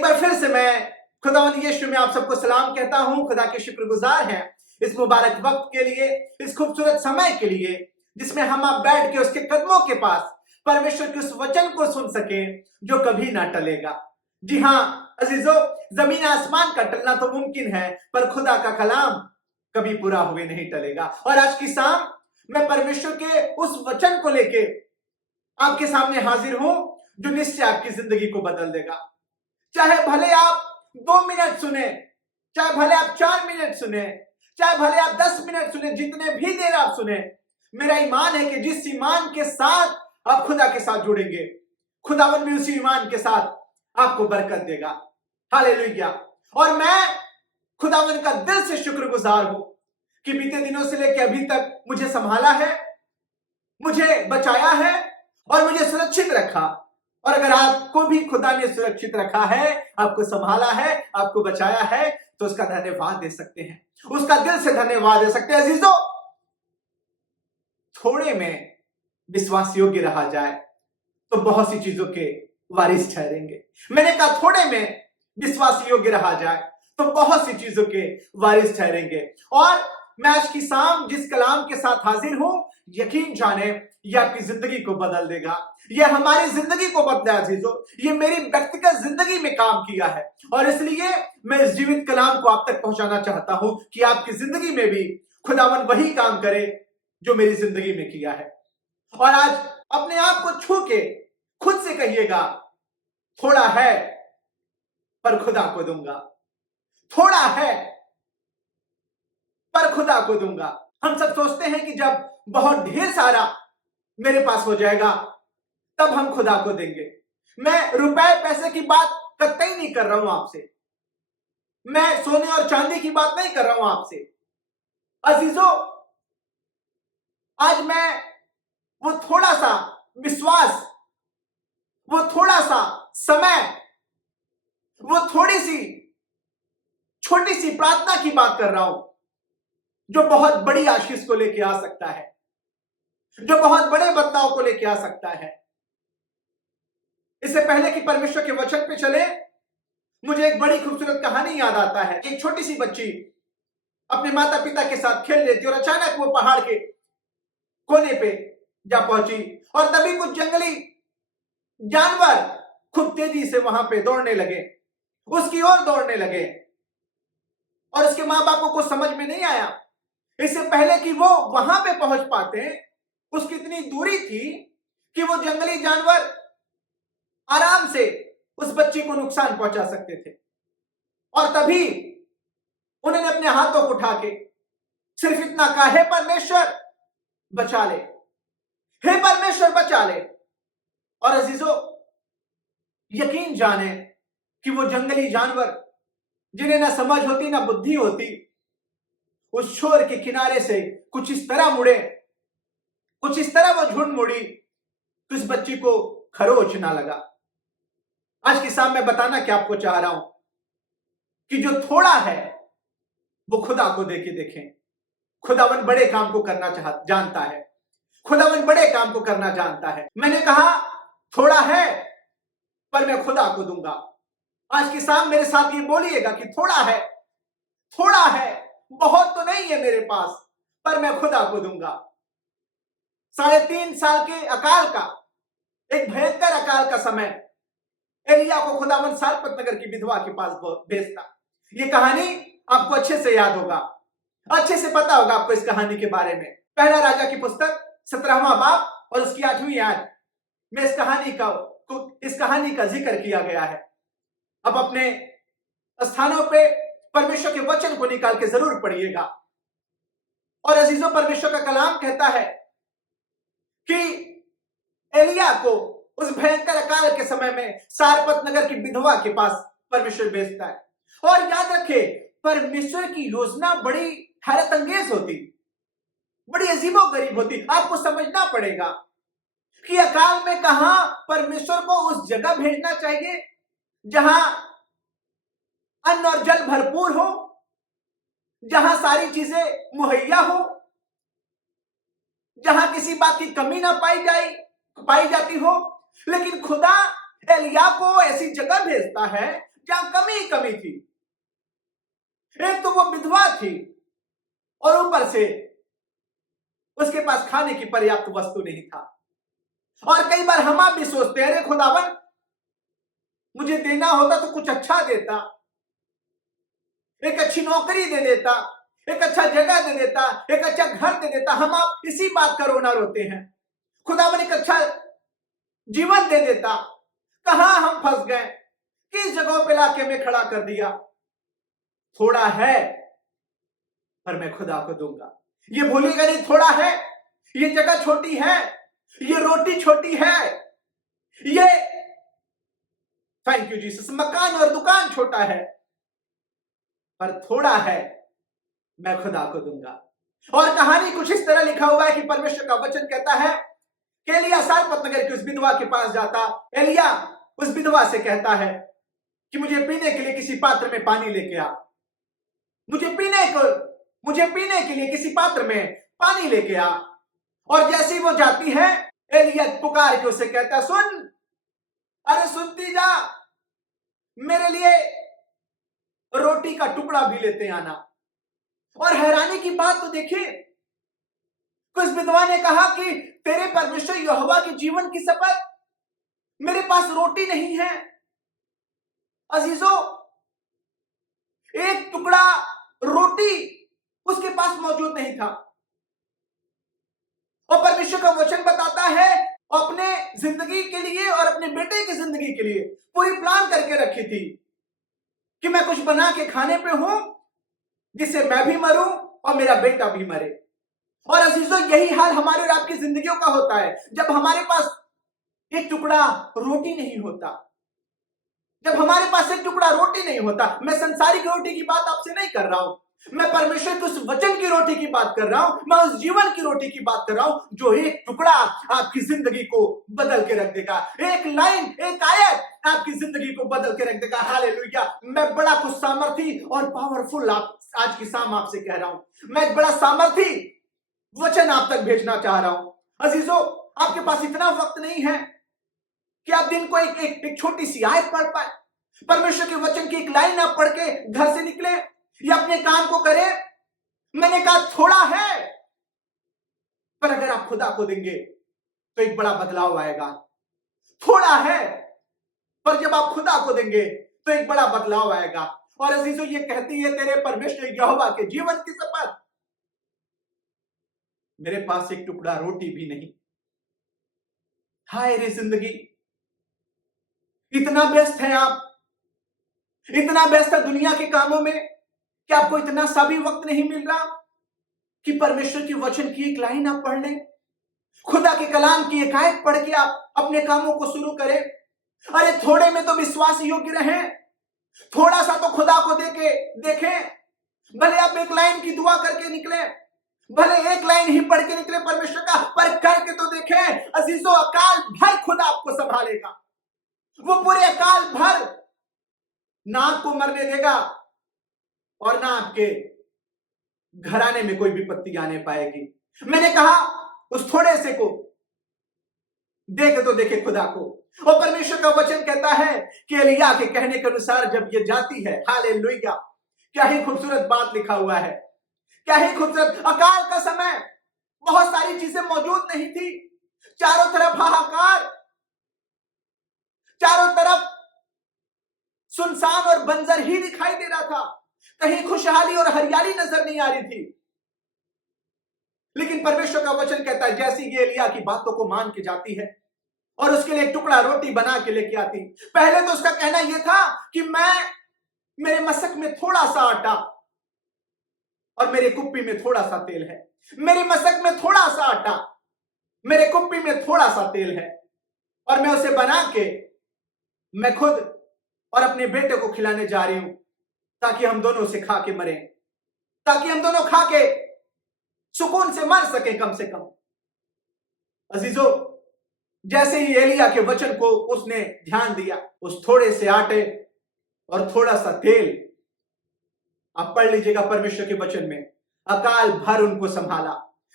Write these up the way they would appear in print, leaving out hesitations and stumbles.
एक बार फिर से मैं खुदावंद यीशु में आप सबको सलाम कहता हूं। खुदा के शुक्रगुजार हैं इस मुबारक वक्त के लिए, इस खूबसूरत समय के लिए जिसमें हम आप बैठ के उसके कदमों के पास परमेश्वर के उस वचन को सुन सके जो कभी ना टलेगा। जी हाँ अजीजों, जमीन आसमान का टलना तो मुमकिन है पर खुदा का कलाम कभी पूरा हुए नहीं टलेगा। और आज की शाम मैं परमेश्वर के उस वचन को लेके आपके सामने हाजिर हूं जो निश्चय आपकी जिंदगी को बदल देगा। चाहे भले आप 2 मिनट सुने, चाहे भले आप 4 मिनट सुने, चाहे भले आप 10 मिनट सुने, जितने भी देर आप सुने, मेरा ईमान है कि जिस ईमान के साथ आप खुदा के साथ जुड़ेंगे, खुदावन भी उसी ईमान के साथ आपको बरकत देगा। हालेलुया। और मैं खुदावन का दिल से शुक्रगुजार हूं कि बीते दिनों से लेकर अभी तक मुझे संभाला है, मुझे बचाया है और मुझे सुरक्षित रखा। और अगर आपको भी खुदा ने सुरक्षित रखा है, आपको संभाला है, आपको बचाया है, तो उसका धन्यवाद दे सकते हैं, उसका दिल से धन्यवाद दे सकते हैं। अजीजों, थोड़े में विश्वास योग्य रहा जाए तो बहुत सी चीजों के वारिस ठहरेंगे। मैंने कहा थोड़े में विश्वास योग्य रहा जाए तो बहुत सी चीजों के वारिस ठहरेंगे। और मैं आज की शाम जिस कलाम के साथ हाजिर हूं, यकीन जाने यह आपकी जिंदगी को बदल देगा, यह हमारी जिंदगी को बदला। अजीजों, ये मेरी व्यक्तिगत जिंदगी में काम किया है और इसलिए मैं इस जीवित कलाम को आप तक पहुंचाना चाहता हूं कि आपकी जिंदगी में भी खुदावन वही काम करे जो मेरी जिंदगी में किया है। और आज अपने आप को छू के खुद से कहिएगा, थोड़ा है पर खुदा को दूंगा, थोड़ा है पर खुदा को दूंगा। हम सब सोचते हैं कि जब बहुत ढेर सारा मेरे पास हो जाएगा तब हम खुदा को देंगे। मैं रुपए पैसे की बात कतई नहीं कर रहा हूं आपसे, मैं सोने और चांदी की बात नहीं कर रहा हूं आपसे। अजीजों, आज मैं वो थोड़ा सा विश्वास, वो थोड़ा सा समय, वो थोड़ी सी छोटी सी प्रार्थना की बात कर रहा हूं जो बहुत बड़ी आशीष को लेके आ सकता है, जो बहुत बड़े बदलाव को लेके आ सकता है। इससे पहले कि परमेश्वर के वचन पे चले, मुझे एक बड़ी खूबसूरत कहानी याद आता है। एक छोटी सी बच्ची अपने माता पिता के साथ खेल रही थी और अचानक वो पहाड़ के कोने पे जा पहुंची और तभी कुछ जंगली जानवर खूब तेजी से वहां पे दौड़ने लगे, उसकी ओर दौड़ने लगे और उसके मां बाप को कुछ समझ में नहीं आया। इससे पहले कि वो वहां पे पहुंच पाते, उसकी इतनी दूरी थी कि वो जंगली जानवर आराम से उस बच्ची को नुकसान पहुंचा सकते थे। और तभी उन्होंने अपने हाथों को उठा के सिर्फ इतना कहा, हे परमेश्वर बचा ले, हे परमेश्वर बचा ले। और अजीजों, यकीन जाने कि वो जंगली जानवर जिन्हें ना समझ होती ना बुद्धि होती, उस शोर के किनारे से कुछ इस तरह मुड़े, कुछ इस तरह वो झुंड मुड़ी तो इस बच्ची को खरोच ना लगा। आज की शाम मैं बताना क्या आपको चाह रहा हूं कि जो थोड़ा है वो खुदा को देके देखें। खुदावन बड़े काम को करना जानता है, खुदावन बड़े काम को करना जानता है। मैंने कहा थोड़ा है पर मैं खुदा को दूंगा। आज की शाम मेरे साथ ये बोलिएगा कि थोड़ा है, थोड़ा है, बहुत तो नहीं है मेरे पास, पर मैं खुदा को दूंगा। 3.5 साल के अकाल का, एक भयंकर अकाल का समय, एलिया को खुदावन सारपत नगर की विधवा के पास भेजता। ये कहानी आपको अच्छे से याद होगा, अच्छे से पता होगा आपको इस कहानी के बारे में। पहला राजा की पुस्तक 17वां बाब और उसकी 8वीं आयत में इस कहानी का जिक्र किया गया है। अब अपने स्थानों पे परमेश्वर के वचन को निकाल के जरूर पढ़िएगा। और अजीजों, परमेश्वर का कलाम कहता है कि एलिया को उस भयंकर अकाल के समय में सारपत नगर की विधवा के पास परमेश्वर भेजता है। और याद रखे, परमेश्वर की योजना बड़ी हैरत अंगेज होती, बड़ी अजीबोगरीब होती। आपको समझना पड़ेगा कि अकाल में कहां परमेश्वर को उस जगह भेजना चाहिए जहां अन्न और जल भरपूर हो, जहां सारी चीजें मुहैया हो, जहां किसी बात की कमी ना पाई जाती हो। लेकिन खुदा एलिया को ऐसी जगह भेजता है जहां कमी ही कमी थी। एक तो वो विधवा थी और ऊपर से उसके पास खाने की पर्याप्त वस्तु नहीं था। और कई बार हम आप भी सोचते हैं, अरे खुदावन मुझे देना होता तो कुछ अच्छा देता, एक अच्छी नौकरी दे देता, एक अच्छा जगह दे देता, एक अच्छा घर दे देता। हम आप इसी बात का रोना रोते हैं, खुदावन एक अच्छा जीवन दे देता। कहां हम फंस गए, किस जगह पे लाके में खड़ा कर दिया। थोड़ा है पर मैं खुदा को दूंगा, ये भूलिएगा नहीं। थोड़ा है, ये जगह छोटी है, ये रोटी छोटी है, ये थैंक यू जीसस मकान और दुकान छोटा है, पर थोड़ा है मैं खुदा को दूंगा। और कहानी कुछ इस तरह लिखा हुआ है कि परमेश्वर का वचन कहता है कि एलिया सारपत नगर की उस विधवा के पास जाता। एलिया उस विधवा से कहता है कि मुझे पीने के लिए किसी पात्र में पानी लेके आ, मुझे पीने के लिए किसी पात्र में पानी लेके आ। और जैसे ही वो जाती है, एलिया पुकार के उसे कहता है, सुन, अरे सुनती जा, मेरे लिए रोटी का टुकड़ा भी लेते आना। और हैरानी की बात तो देखिए, कुछ विधवा ने कहा कि तेरे परमेश्वर यहोवा के जीवन की शपथ, मेरे पास रोटी नहीं है। अजीजों, एक टुकड़ा रोटी उसके पास मौजूद नहीं था। और परमेश्वर का वचन बताता है अपने जिंदगी के लिए और अपने बेटे की जिंदगी के लिए पूरी प्लान करके रखी थी कि मैं कुछ बना के खाने पे हूं जिससे मैं भी मरूं और मेरा बेटा भी मरे। और अजीजों, यही हाल हमारे और आपकी जिंदगियों का होता है। जब हमारे पास एक टुकड़ा रोटी नहीं होता, जब हमारे पास एक टुकड़ा रोटी नहीं होता, मैं संसारिक रोटी की बात आपसे नहीं कर रहा हूं, मैं परमेश्वर के उस वचन की रोटी की बात कर रहा हूं, मैं उस जीवन की रोटी की बात कर रहा हूं जो एक टुकड़ा आपकी जिंदगी को बदल के रख देगा। एक लाइन, एक आयत आपकी जिंदगी को बदल के रख देगा। हालेलुया। मैं बड़ा कुछ सामर्थी और पावरफुल आज की शाम आपसे कह रहा हूं। मैं एक बड़ा सामर्थी वचन आप तक भेजना चाह रहा हूं। अजीजों, आपके पास इतना वक्त नहीं है कि आप दिन को एक छोटी सी आयत पढ़ पाए, परमेश्वर के वचन की एक लाइन आप पढ़ के घर से निकले या अपने काम को करें। मैंने कहा थोड़ा है, पर अगर आप खुदा को देंगे तो एक बड़ा बदलाव आएगा। थोड़ा है, पर जब आप खुदा को देंगे तो एक बड़ा बदलाव आएगा। और अजीजों, ये कहती है तेरे परमेश्वर यहोवा के जीवन की शपथ, मेरे पास एक टुकड़ा रोटी भी नहीं। हाय रे जिंदगी, इतना व्यस्त है आप, इतना व्यस्त है दुनिया के कामों में कि आपको इतना सा भी वक्त नहीं मिल रहा कि परमेश्वर के वचन की एक लाइन आप पढ़ लें, खुदा के कलाम की एक आयत पढ़ के आप अपने कामों को शुरू करें। अरे थोड़े में तो विश्वास योग्य रहें, थोड़ा सा तो खुदा को देखें। भले आप एक लाइन की दुआ करके निकले, भले एक लाइन ही पढ़ के निकले परमेश्वर का, पर करके तो देखें। अजीजों, अकाल भर खुदा आपको संभालेगा। वो पूरे अकाल भर ना आपको मरने देगा और ना आपके घराने में कोई विपत्ति आने पाएगी। मैंने कहा उस थोड़े से को देखे तो देखे खुदा को। और परमेश्वर का वचन कहता है कि एलिया के कहने के अनुसार जब ये जाती है, हालेलुया, क्या ही खूबसूरत बात लिखा हुआ है, क्या ही खूबसूरत। अकाल का समय, बहुत सारी चीजें मौजूद नहीं थी, चारों तरफ हाहाकार, चारों तरफ सुनसान और बंजर ही दिखाई दे रहा था, कहीं खुशहाली और हरियाली नजर नहीं आ रही थी। लेकिन परमेश्वर का वचन कहता है जैसी ये एलिया की बातों को मान के जाती है और उसके लिए एक टुकड़ा रोटी बना के लेके आती। पहले तो उसका कहना यह था कि मेरे मशक में थोड़ा सा आटा और मेरे कुप्पी में थोड़ा सा तेल है, मेरे मशक में थोड़ा सा आटा, मेरे कुप्पी में थोड़ा सा तेल है, और मैं उसे बना के मैं खुद और अपने बेटे को खिलाने जा रही हूं ताकि हम दोनों से खा के मरें, ताकि हम दोनों खा के सुकून से मर सके कम से कम। अजीजों, जैसे ही एलिया के वचन को उसने ध्यान दिया, उस थोड़े से आटे और थोड़ा सा तेल, आप पढ़ लीजिएगा परमेश्वर के वचन में, अकाल भर उनको संभाला।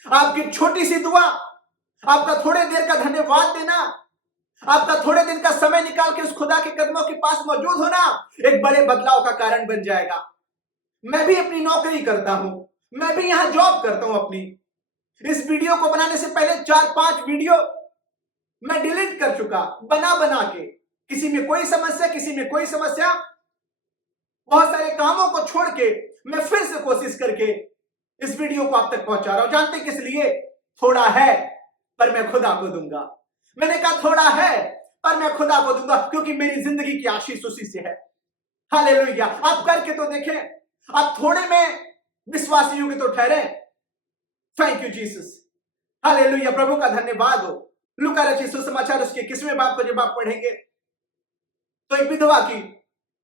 आपकी छोटी सी दुआ, आपका थोड़े देर का धन्यवाद देना, आपका थोड़े दिन का समय निकाल के उस खुदा के कदमों के पास मौजूद होना एक बड़े बदलाव का कारण बन जाएगा। मैं भी अपनी नौकरी करता हूं, मैं भी यहां जॉब करता हूं अपनी। इस वीडियो को बनाने से पहले 4-5 वीडियो मैं डिलीट कर चुका, बना के। किसी में कोई समस्या, किसी में कोई समस्या, बहुत सारे कामों को छोड़ के मैं फिर से कोशिश करके इस वीडियो को आप तक पहुंचा रहा हूं। जानते किस लिए? थोड़ा है पर मैं खुदा को दूंगा। मैंने कहा थोड़ा है पर मैं खुदा को दूंगा, क्योंकि मेरी जिंदगी की आशीष उसी से है। हालेलुया। आप करके तो देखें, आप थोड़े में विश्वासी होंगे तो ठहरे। Thank you Jesus. हालेलुया। प्रभु का धन्यवाद हो। लूका रचित सुसमाचार उसके 21वें बाब को जब आप पढ़ेंगे तो एक विधवा की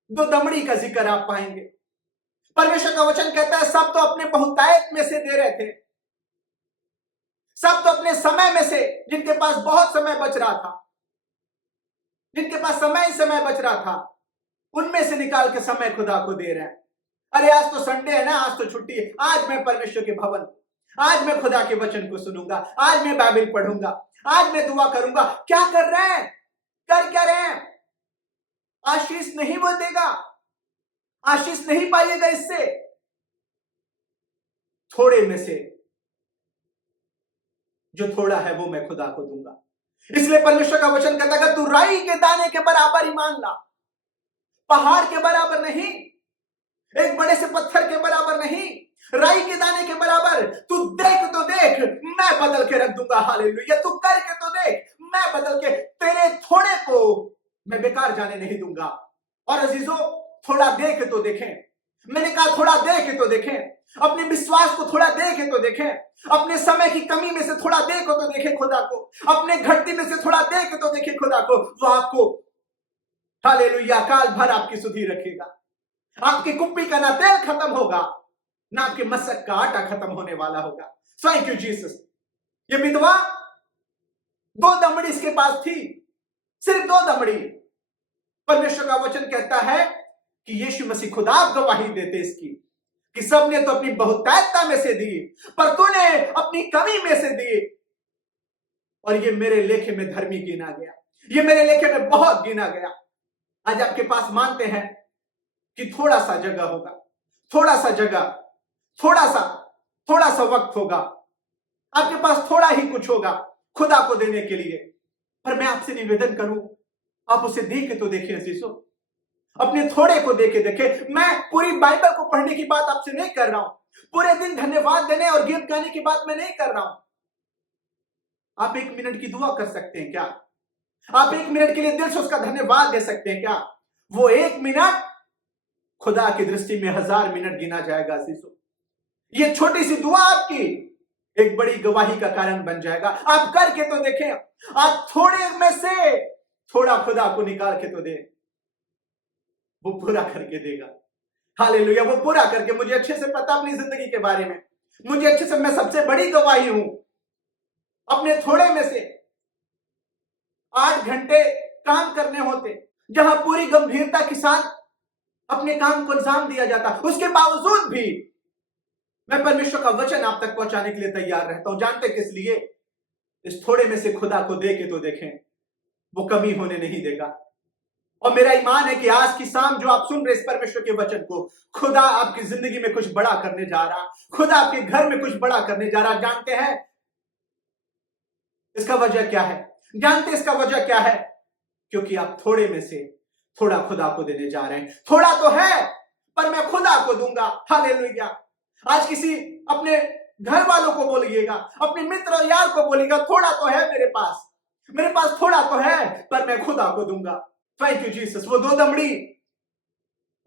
2 दमड़ी का जिक्र आप पाएंगे। परमेश्वर का वचन कहता है सब तो अपने बहुतायत में से दे रहे थे, सब तो अपने समय में से, जिनके पास बहुत समय बच रहा था, जिनके पास समय बच रहा था, उनमें से निकाल के समय खुदा को दे रहे हैं। अरे आज तो संडे है ना, आज तो छुट्टी है, आज मैं परमेश्वर के भवन, आज मैं खुदा के वचन को सुनूंगा, आज मैं बाइबल पढ़ूंगा, आज मैं दुआ करूंगा। क्या कर रहे हैं? कर क्या रहे हैं? आशीष नहीं वो देगा, आशीष नहीं पाइएगा इससे। थोड़े में से जो थोड़ा है वो मैं खुदा को दूंगा। इसलिए परमेश्वर का वचन कहता है अगर तू राई के दाने के बराबर ईमान ला, पहाड़ के बराबर नहीं, एक बड़े से पत्थर के बराबर नहीं, राई के दाने के बराबर, तू देख तो देख, मैं बदल के रख दूंगा। हालेलुया। तू करके तो देख, मैं बदल के तेरे थोड़े को मैं बेकार जाने नहीं दूंगा। और अजीजों, थोड़ा देख तो देखें। मैंने कहा थोड़ा देख तो देखें, अपने विश्वास को थोड़ा देख तो देखें, अपने समय की कमी में से थोड़ा देख तो देखें खुदा को, अपने घटती में से थोड़ा देख तो देखें खुदा को। वो आपको हालेलुया काल भर आपकी सुधि रखेगा। आपकी कुप्पी का ना तेल खत्म होगा, ना आपके मशक का आटा खत्म होने वाला होगा। Thank you Jesus. ये विधवा 2 दमड़ी इसके पास थी, सिर्फ 2 दमड़ी। परमेश्वर का वचन कहता है कि यीशु मसीह खुदा गवाही देते इसकी कि सबने तो अपनी बहुतायता में से दी, पर तूने अपनी कमी में से दी, और ये मेरे लेखे में धर्मी गिना गया, ये मेरे लेखे में बहुत गिना गया। आज आपके पास मानते हैं कि थोड़ा सा जगह होगा, थोड़ा सा जगह, थोड़ा सा वक्त होगा, आपके पास थोड़ा ही कुछ होगा खुदा को देने के लिए। पर मैं आपसे निवेदन करूं, आप उसे दे के तो देखें अजीजों, अपने थोड़े को दे के देखें। मैं पूरी बाइबल को पढ़ने की बात आपसे नहीं कर रहा हूं, पूरे दिन धन्यवाद देने और गीत गाने की बात मैं नहीं कर रहा हूं। आप 1 मिनट की दुआ कर सकते हैं क्या? आप 1 मिनट के लिए दिल से उसका धन्यवाद दे सकते हैं क्या? वो 1 मिनट खुदा की दृष्टि में 1000 मिनट गिना जाएगा अजीजों। ये छोटी सी दुआ आपकी एक बड़ी गवाही का कारण बन जाएगा। आप करके तो देखें, आप थोड़े में से थोड़ा खुदा को निकाल के तो दे, वो पूरा करके देगा। हालेलुया। वो पूरा करके, मुझे अच्छे से पता अपनी जिंदगी के बारे में, मुझे अच्छे से, मैं सबसे बड़ी गवाही हूं। अपने थोड़े में से 8 घंटे काम करने होते, जहां पूरी गंभीरता के साथ अपने काम को अंजाम दिया जाता, उसके बावजूद भी मैं परमेश्वर का वचन आप तक पहुंचाने के लिए तैयार रहता हूं। जानते किस लिए? इस थोड़े में से खुदा को दे के तो देखें, वो कमी होने नहीं देगा। और मेरा ईमान है कि आज की शाम जो आप सुन रहे इस परमेश्वर के वचन को, खुदा आपकी जिंदगी में कुछ बड़ा करने जा रहा, खुदा आपके घर में कुछ बड़ा करने जा रहा। जानते हैं इसका वजह क्या है? जानते इसका वजह क्या है? क्योंकि आप थोड़े में से थोड़ा खुदा को देने जा रहे हैं। थोड़ा तो है पर मैं खुदा को दूंगा। हालेलुया। आज किसी अपने घर वालों को बोलिएगा, अपने मित्र और यार को बोलिएगा, थोड़ा तो है मेरे पास थोड़ा तो है, पर मैं खुदा को दूंगा। Thank you Jesus. वो 2 दमड़ी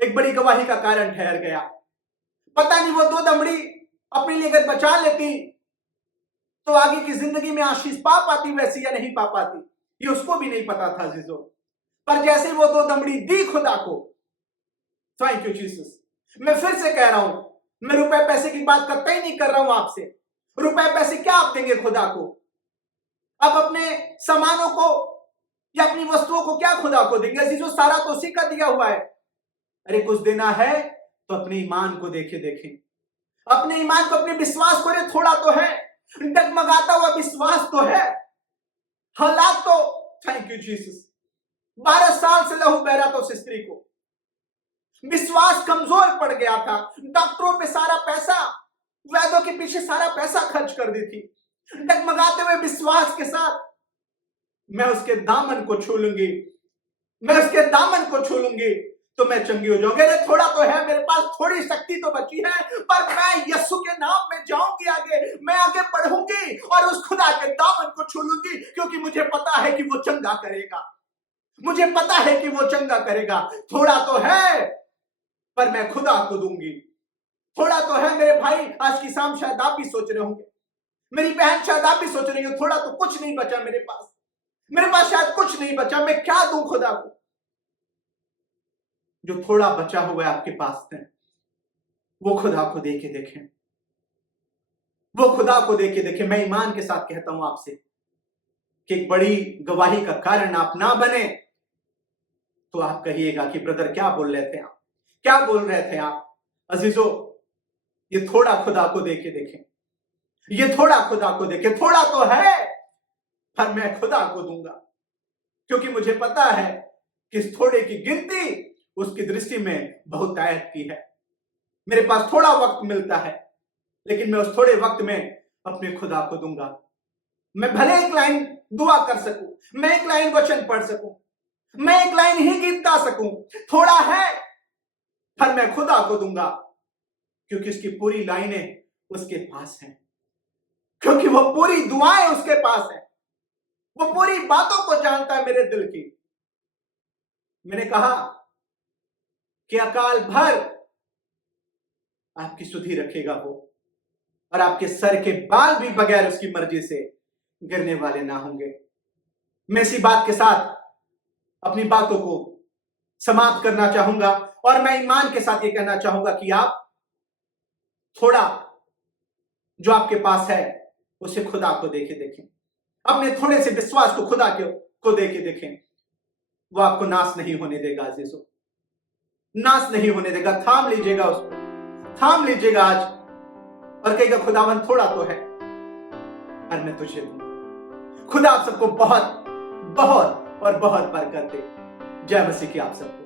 एक बड़ी गवाही का कारण ठहर गया। पता नहीं वो 2 दमड़ी अपने लिए अगर बचा लेती तो आगे की जिंदगी में आशीष पा पाती वैसी या नहीं पा पाती, ये उसको भी नहीं पता था जीजो। पर जैसे वो 2 दमड़ी दी खुदा को, थैंक यू जीसस। मैं फिर से कह रहा हूं, मैं रुपए पैसे की बात कतई नहीं कर रहा हूं आपसे। रुपए पैसे क्या आप देंगे खुदा को? आप अपने सामानों को या अपनी वस्तुओं को क्या खुदा को देंगे? जीजो सारा तो उसी का दिया हुआ है। अरे कुछ देना है तो अपने ईमान को देखें, अपने ईमान को, अपने विश्वास को। अरे थोड़ा तो है, डगमगाता हुआ विश्वास तो है, हालात तो थैंक यू जीसस। 12 साल से लहू बह रहा था उस स्त्री को, विश्वास कमजोर पड़ गया था, डॉक्टरों पे सारा पैसा, वैद्यों के पीछे सारा पैसा खर्च कर दी थी। डगमगाते हुए विश्वास के साथ मैं उसके दामन को छू लूंगी, मैं उसके दामन को छू लूंगी तो मैं चंगी हो जाऊंगी। अरे थोड़ा तो है मेरे पास, थोड़ी शक्ति तो बची है, पर मैं यीशु के नाम में जाऊंगी आगे, मैं आगे बढ़ूंगी और उस खुदा के दामन को छू लूंगी, क्योंकि मुझे पता है कि वो चंगा करेगा, मुझे पता है कि वो चंगा करेगा। थोड़ा तो है पर मैं खुदा को दूंगी। थोड़ा तो है मेरे भाई, आज की शाम शायद आप भी सोच रहे होंगे, मेरी बहन शायद आप भी सोच रही हो, थोड़ा तो कुछ नहीं बचा मेरे पास शायद कुछ नहीं बचा, मैं क्या दूं खुदा को। जो थोड़ा बचा हुआ है आपके पास है, वो खुदा को दे के देखें, वो खुदा को दे के देखें। मैं ईमान के साथ कहता हूं आपसे कि एक बड़ी गवाही का कारण आप ना बने तो आप कहिएगा कि ब्रदर क्या बोल रहे थे आप, क्या बोल रहे थे आप। अजीजों, ये थोड़ा खुदा को दे के देखें, ये थोड़ा खुदा को देखें। थोड़ा तो है पर मैं खुदा को दूंगा, क्योंकि मुझे पता है कि इस थोड़े की गिनती उसकी दृष्टि में बहुत आयत की है। मेरे पास थोड़ा वक्त मिलता है, लेकिन मैं उस थोड़े वक्त में अपने खुदा को दूंगा। मैं भले एक लाइन दुआ कर सकूं, मैं एक लाइन वचन पढ़ सकूं, मैं एक लाइन ही गीत गा सकूं, थोड़ा है पर मैं खुदा को दूंगा, क्योंकि उसकी पूरी लाइनें उसके पास हैं, क्योंकि वो पूरी दुआएं उसके पास हैं, वो पूरी बातों को जानता है मेरे दिल की। मैंने कहा कि अकाल भर आपकी सुधि रखेगा वो, और आपके सर के बाल भी बगैर उसकी मर्जी से गिरने वाले ना होंगे। मैं इसी बात के साथ अपनी बातों को समाप्त करना चाहूंगा, और मैं ईमान के साथ ये कहना चाहूंगा कि आप थोड़ा जो आपके पास है उसे खुदा को देके देखें, अपने थोड़े से विश्वास को खुदा को देके देखें। वो आपको नाश नहीं होने देगा अजीजों, नाश नहीं होने देगा। थाम लीजिएगा उसको, थाम लीजिएगा आज, और कहेगा खुदावन थोड़ा तो है और मैं तुझे दूंगा। खुदा आप सबको बहुत बहुत और बहुत बरकत दे। जय मसीह की आप सबको।